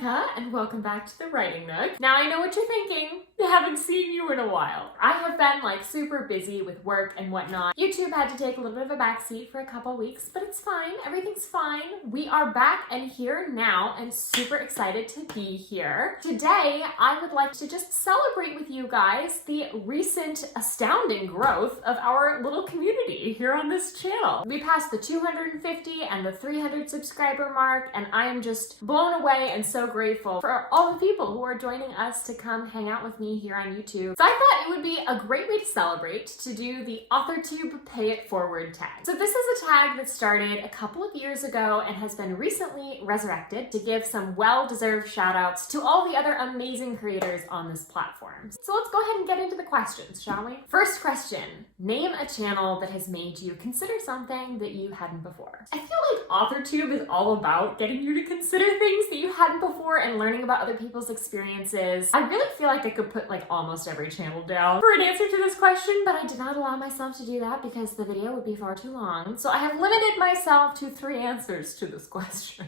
Monica, and welcome back to the Writing Nook. Now I know what you're thinking. I haven't seen you in a while. I have been like super busy with work and whatnot. YouTube had to take a little bit of a backseat for a couple weeks, but it's fine. Everything's fine. We are back and here now and super excited to be here. Today, I would like to just celebrate with you guys the recent astounding growth of our little community here on this channel. We passed the 250 and the 300 subscriber mark, and I am just blown away and so grateful for all the people who are joining us to come hang out with me here on YouTube. So I thought it would be a great way to celebrate to do the Authortube Pay It Forward tag. So this is a tag that started a couple of years ago and has been recently resurrected to give some well-deserved shout-outs to all the other amazing creators on this platform. So let's go ahead and get into the questions, shall we? First question, name a channel that has made you consider something that you hadn't before. I feel like Authortube is all about getting you to consider things that you hadn't before and learning about other people's experiences. I really feel like I could put like almost every channel down for an answer to this question, but I did not allow myself to do that because the video would be far too long. So I have limited myself to 3 answers to this question.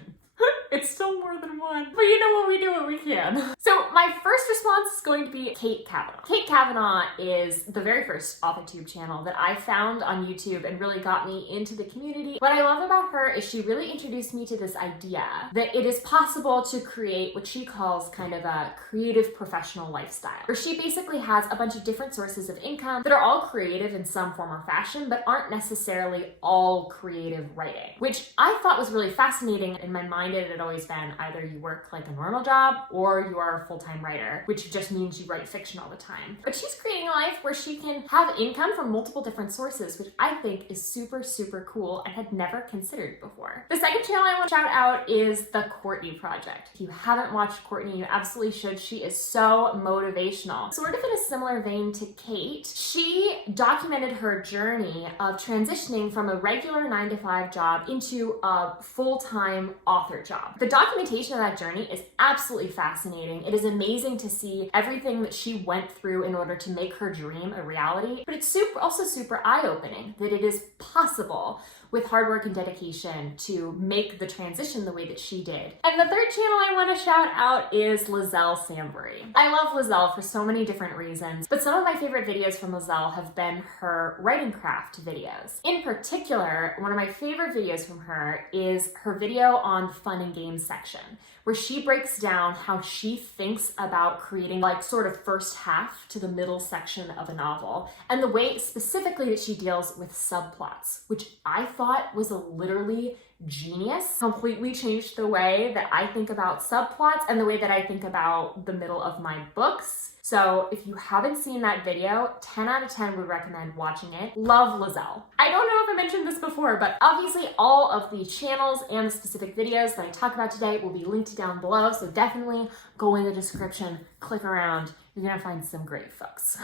It's still more than one, but you know what, we do what we can. So my first response is going to be Kate Kavanaugh. Kate Kavanaugh is the very first Authortube channel that I found on YouTube and really got me into the community. What I love about her is she really introduced me to this idea that it is possible to create what she calls kind of a creative professional lifestyle, where she basically has a bunch of different sources of income that are all creative in some form or fashion, but aren't necessarily all creative writing, which I thought was really fascinating. In my mind, it had always been either you work like a normal job or you are a full-time writer, which just means you write fiction all the time. But she's creating a life where she can have income from multiple different sources, which I think is super, super cool and had never considered before. The second channel I want to shout out is the Courtney Project. If you haven't watched Courtney, you absolutely should. She is so motivational. Sort of in a similar vein to Kate, she documented her journey of transitioning from a regular 9-to-5 job into a full-time author job. The documentation of that journey is absolutely fascinating. It is amazing to see everything that she went through in order to make her dream a reality, but it's also super eye-opening that it is possible with hard work and dedication to make the transition the way that she did. And the third channel I want to shout out is Lizelle Sambury. I love Lizelle for so many different reasons, but some of my favorite videos from Lizelle have been her writing craft videos. In particular, one of my favorite videos from her is her video on the fun and games section, where she breaks down how she thinks about creating like sort of first half to the middle section of a novel, and the way specifically that she deals with subplots, which I thought was a literally genius. Completely changed the way that I think about subplots and the way that I think about the middle of my books. So if you haven't seen that video, 10 out of 10 would recommend watching it. Love Lizelle. I don't know if I mentioned this before, but obviously all of the channels and the specific videos that I talk about today will be linked down below, so definitely go in the description, click around. You're gonna find some great folks.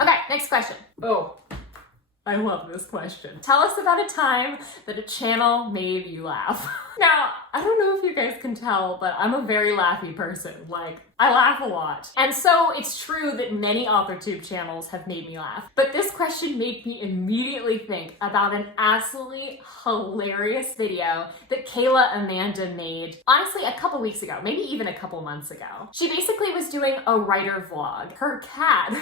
Okay, next question. Oh, I love this question. Tell us about a time that a channel made you laugh. Now, I don't know if you guys can tell, but I'm a very laughy person. Like, I laugh a lot. And so it's true that many Authortube channels have made me laugh. But this question made me immediately think about an absolutely hilarious video that Kayla Amanda made, honestly, a couple weeks ago, maybe even a couple months ago. She basically was doing a writer vlog. Her cat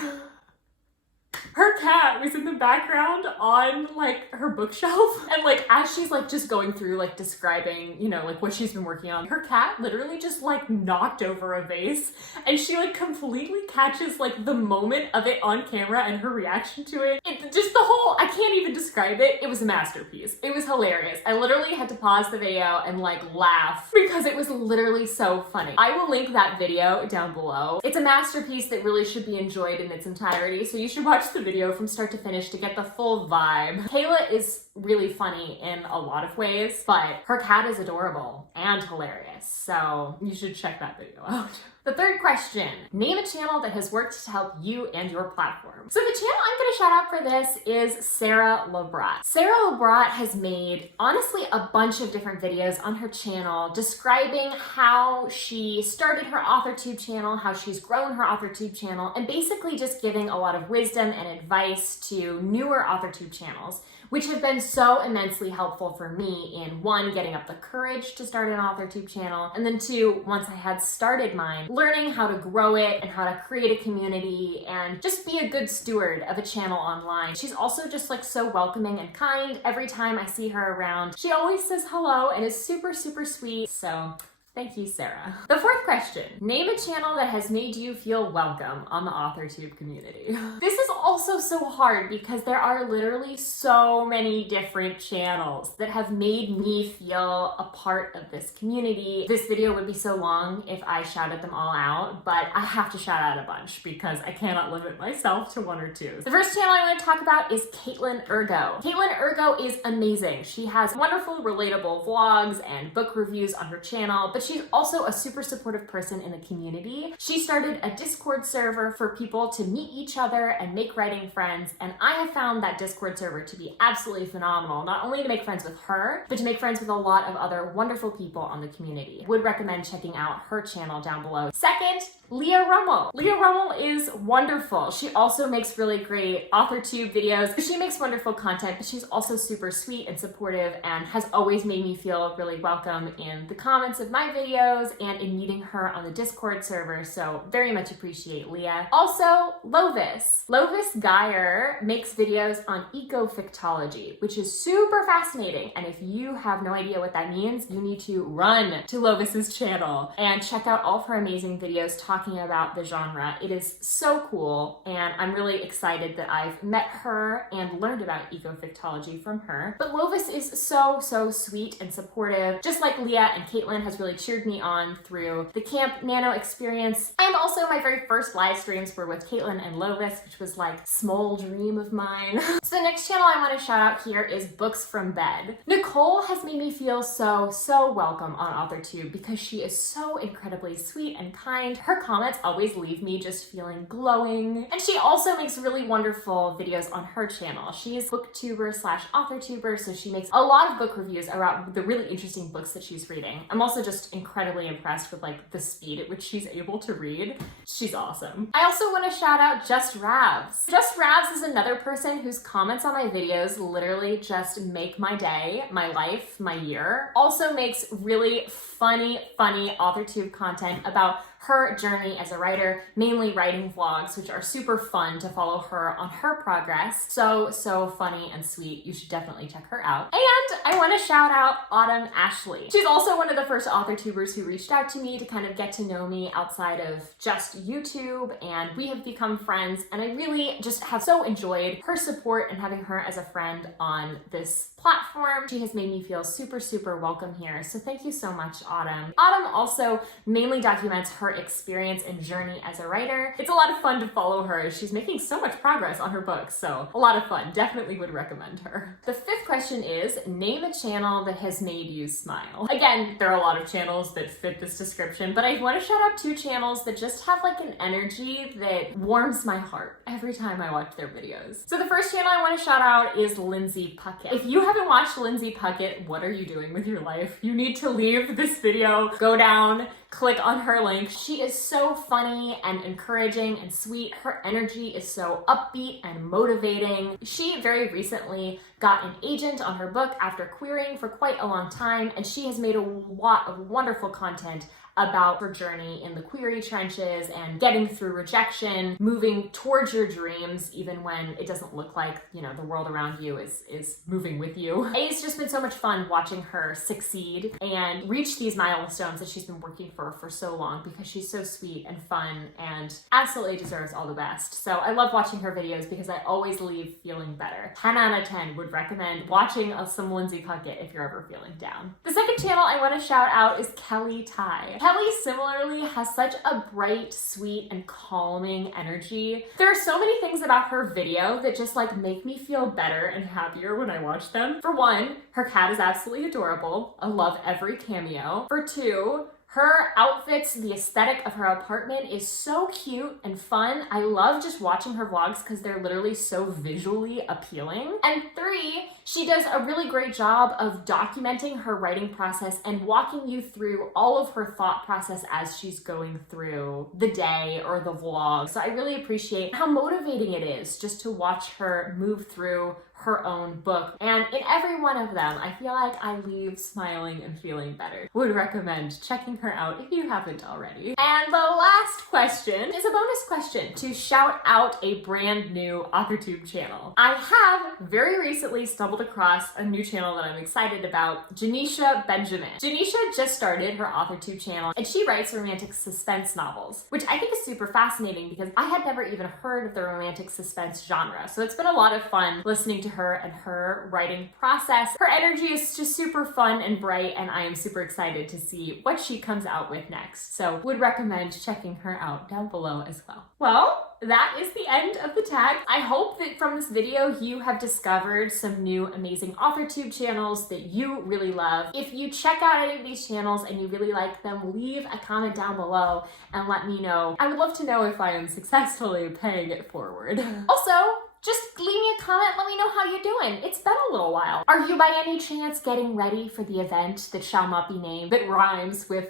was in the background on like her bookshelf, and like as she's like just going through like describing, you know, like what she's been working on, her cat literally just like knocked over a vase, and she like completely catches like the moment of it on camera and her reaction to it. Just the whole, I can't even describe it. It was a masterpiece. It was hilarious. I literally had to pause the video and like laugh because it was literally so funny. I will link that video down below. It's a masterpiece that really should be enjoyed in its entirety, so you should watch the video from start to finish to get the full vibe. Kayla is really funny in a lot of ways, but her cat is adorable and hilarious, so you should check that video out. The third question, name a channel that has worked to help you and your platform. So the channel I'm going to shout out for this is Sarah Labrat. Sarah Labrat has made, honestly, a bunch of different videos on her channel describing how she started her Authortube channel, how she's grown her Authortube channel, and basically just giving a lot of wisdom and advice to newer Authortube channels, which have been so immensely helpful for me in, one, getting up the courage to start an Authortube channel, channel. And then 2, once I had started mine, learning how to grow it and how to create a community and just be a good steward of a channel online. She's also just like so welcoming and kind. Every time I see her around, she always says hello and is super, super sweet. So thank you, Sarah. The 4th question, name a channel that has made you feel welcome on the Authortube community. This is also so hard because there are literally so many different channels that have made me feel a part of this community. This video would be so long if I shouted them all out, but I have to shout out a bunch because I cannot limit myself to 1 or 2. The first channel I want to talk about is Caitlin Ergo. Caitlin Ergo is amazing. She has wonderful, relatable vlogs and book reviews on her channel, but she's also a super supportive person in the community. She started a Discord server for people to meet each other and make writing friends, and I have found that Discord server to be absolutely phenomenal, not only to make friends with her, but to make friends with a lot of other wonderful people on the community. Would recommend checking out her channel down below. Second, Leah Rummel. Leah Rummel is wonderful. She also makes really great AuthorTube videos. She makes wonderful content, but she's also super sweet and supportive and has always made me feel really welcome in the comments of my videos and in meeting her on the Discord server, so very much appreciate Leah. Also, Lovis. Lovis Geyer makes videos on ecofictology, which is super fascinating, and if you have no idea what that means, you need to run to Lovis's channel and check out all of her amazing videos talking about the genre. It is so cool, and I'm really excited that I've met her and learned about ecofictology from her. But Lovis is so, so sweet and supportive, just like Leah and Caitlin has really cheered me on through the Camp Nano experience. And also my very first live streams were with Caitlin and Lovis, which was like small dream of mine. So the next channel I want to shout out here is Books from Bed. Nicole has made me feel so, so welcome on AuthorTube because she is so incredibly sweet and kind. Her comments always leave me just feeling glowing. And she also makes really wonderful videos on her channel. She is booktuber / authortuber, so she makes a lot of book reviews about the really interesting books that she's reading. I'm also just incredibly impressed with like the speed at which she's able to read. She's awesome. I also want to shout out Just Ravs. Just Ravs is another person whose comments on my videos literally just make my day, my life, my year. Also makes really funny AuthorTube content about her journey as a writer, mainly writing vlogs, which are super fun to follow her on her progress. So funny and sweet. You should definitely check her out. And I want to shout out Autumn Ashley. She's also one of the first AuthorTubers who reached out to me to kind of get to know me outside of just YouTube, and we have become friends, and I really just have so enjoyed her support and having her as a friend on this platform. She has made me feel super, super welcome here. So thank you so much, Autumn. Autumn also mainly documents her experience and journey as a writer. It's a lot of fun to follow her. She's making so much progress on her books, so a lot of fun. Definitely would recommend her. The 5th question is, name a channel that has made you smile. Again, there are a lot of channels that fit this description, but I want to shout out 2 channels that just have like an energy that warms my heart every time I watch their videos. So the first channel I want to shout out is Lindsay Puckett. If you haven't watched Lindsay Puckett, what are you doing with your life? You need to leave this video, go down, click on her link. She is so funny and encouraging and sweet. Her energy is so upbeat and motivating. She very recently got an agent on her book after querying for quite a long time, and she has made a lot of wonderful content about her journey in the query trenches and getting through rejection, moving towards your dreams, even when it doesn't look like, you know, the world around you is moving with you. It's just been so much fun watching her succeed and reach these milestones that she's been working for so long, because she's so sweet and fun and absolutely deserves all the best. So I love watching her videos because I always leave feeling better. 10 out of 10 would recommend watching some Lindsay Puckett if you're ever feeling down. The second channel I want to shout out is Kelly Ty. Kelly similarly has such a bright, sweet, and calming energy. There are so many things about her video that just like make me feel better and happier when I watch them. For one, her cat is absolutely adorable. I love every cameo. For 2, her outfits, the aesthetic of her apartment is so cute and fun. I love just watching her vlogs because they're literally so visually appealing. And 3, she does a really great job of documenting her writing process and walking you through all of her thought process as she's going through the day or the vlog. So I really appreciate how motivating it is just to watch her move through her own book. And in every one of them, I feel like I leave smiling and feeling better. Would recommend checking her out if you haven't already. And the last question is a bonus question to shout out a brand new Authortube channel. I have very recently stumbled across a new channel that I'm excited about, Janisha Benjamin. Janisha just started her Authortube channel and she writes romantic suspense novels, which I think is super fascinating because I had never even heard of the romantic suspense genre. So it's been a lot of fun listening to her and her writing process. Her energy is just super fun and bright, and I am super excited to see what she comes out with next. So would recommend checking her out down below as well. Well, that is the end of the tag. I hope that from this video you have discovered some new amazing Authortube channels that you really love. If you check out any of these channels and you really like them, leave a comment down below and let me know. I would love to know if I am successfully paying it forward. Also, just leave me a comment, let me know how you're doing. It's been a little while. Are you by any chance getting ready for the event that shall not be named, that rhymes with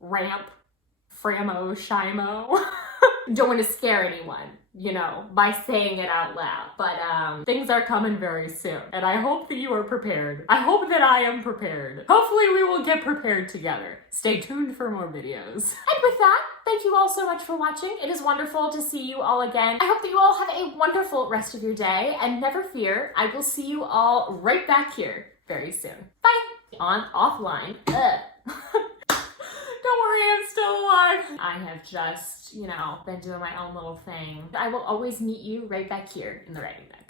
ramp, framo, shimo? Don't want to scare anyone, you know, by saying it out loud. But things are coming very soon, and I hope that you are prepared. I hope that I am prepared. Hopefully we will get prepared together. Stay tuned for more videos. And with that, thank you all so much for watching. It is wonderful to see you all again. I hope that you all have a wonderful rest of your day, and never fear, I will see you all right back here very soon. Bye! On offline. Ugh. Don't worry, I'm still alive. I have just, you know, been doing my own little thing. I will always meet you right back here in the writing nook.